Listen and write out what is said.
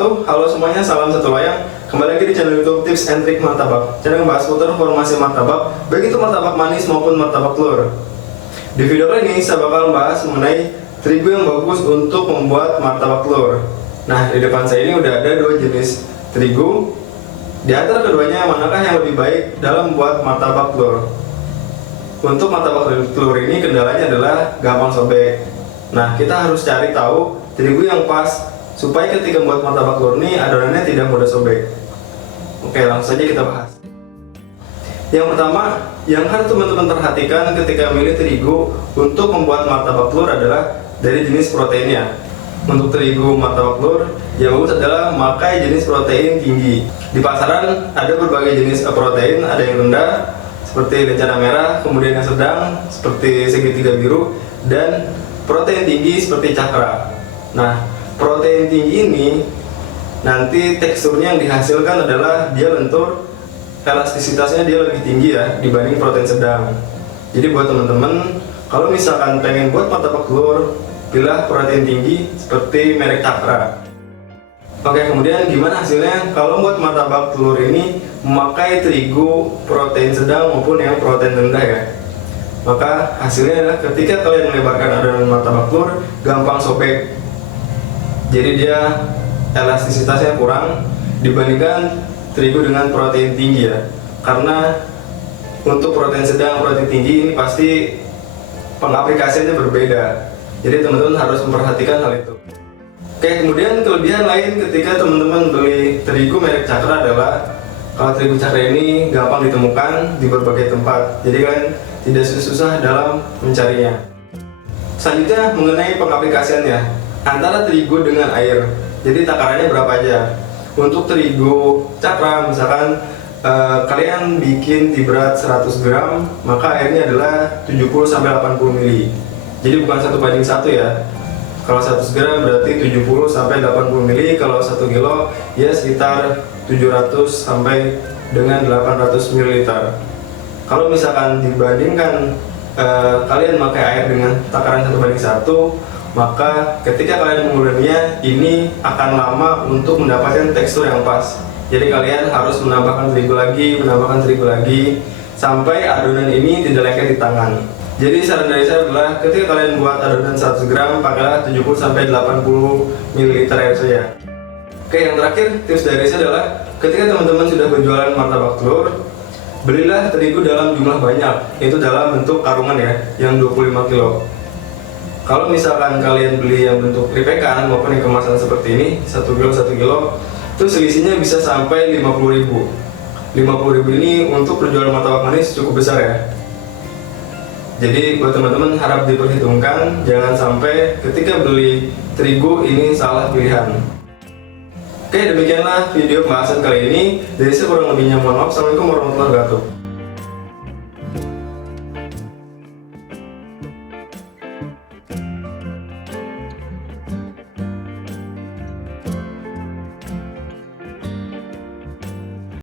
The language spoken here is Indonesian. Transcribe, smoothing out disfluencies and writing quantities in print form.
wabarakatuh. Halo semuanya, salam satu loyang. Kembali lagi di channel YouTube Tips and Trik Martabak. Channel yang bahas putar formasi martabak, baik itu martabak manis maupun martabak telur. Di video kali ini saya bakal membahas mengenai terigu yang bagus untuk membuat martabak telur. Nah, di depan saya ini udah ada dua jenis terigu. Di antara keduanya, manakah yang lebih baik dalam membuat martabak telur? Untuk martabak telur ini kendalanya adalah gampang sobek. Nah, kita harus cari tahu terigu yang pas supaya ketika membuat martabak telur ini adonannya tidak mudah sobek. Oke, langsung saja kita bahas. Yang pertama, yang harus teman-teman perhatikan ketika memilih terigu untuk membuat martabak telur adalah dari jenis proteinnya. Untuk terigu martabak telur, yang bagus adalah memakai jenis protein tinggi. Di pasaran ada berbagai jenis protein, ada yang rendah seperti lencana merah, kemudian yang sedang seperti segitiga biru, dan protein tinggi seperti cakra. Nah, protein tinggi ini nanti teksturnya yang dihasilkan adalah dia lentur, elastisitasnya dia lebih tinggi ya dibanding protein sedang. Jadi buat teman-teman, kalau misalkan pengen buat martabak telur, pilih protein tinggi seperti merek Cakra. Oke, kemudian gimana hasilnya kalau buat martabak telur ini memakai terigu protein sedang maupun yang protein rendah ya? Maka hasilnya adalah ketika kalian melebarkan adonan martabak telur, gampang sobek. Jadi dia elastisitasnya kurang dibandingkan terigu dengan protein tinggi ya. Karena untuk protein sedang, protein tinggi ini pasti pengaplikasiannya berbeda. Jadi teman-teman harus memperhatikan hal itu. Oke, kemudian kelebihan lain ketika teman-teman beli terigu merek Cakra adalah kalau terigu Cakra ini gampang ditemukan di berbagai tempat. Jadi kalian tidak susah dalam mencarinya. Selanjutnya mengenai pengaplikasiannya antara terigu dengan air. Jadi takarannya berapa aja? Untuk terigu Cakra misalkan kalian bikin di berat 100 gram, maka airnya adalah 70-80 ml. Jadi bukan 1:1 ya. Kalau 100 gram berarti 70-80 ml, kalau 1 kilo ya sekitar 700 sampai dengan 800 ml. Kalau misalkan dibandingkan kalian pakai air dengan takaran 1:1, maka ketika kalian mengulurnya ini akan lama untuk mendapatkan tekstur yang pas. Jadi kalian harus menambahkan terigu lagi sampai adonan ini tidak lengket di tangan. Jadi saran dari saya adalah ketika kalian buat adonan 100 gram, pakailah 70-80 ml air saja. Oke, yang terakhir tips dari saya adalah ketika teman-teman sudah berjualan martabak telur, belilah terigu dalam jumlah banyak, yaitu dalam bentuk karungan ya, yang 25 kilo. Kalau misalkan kalian beli yang bentuk ripekan maupun yang kemasan seperti ini, 1 kilo, itu selisihnya bisa sampai 50.000. 50.000 ini untuk penjualan martabak manis cukup besar ya. Jadi buat teman-teman harap diperhitungkan, jangan sampai ketika beli terigu ini salah pilihan. Oke, demikianlah video pembahasan kali ini. Dari saya kurang lebihnya mohon maaf. Assalamualaikum warahmatullahi wabarakatuh.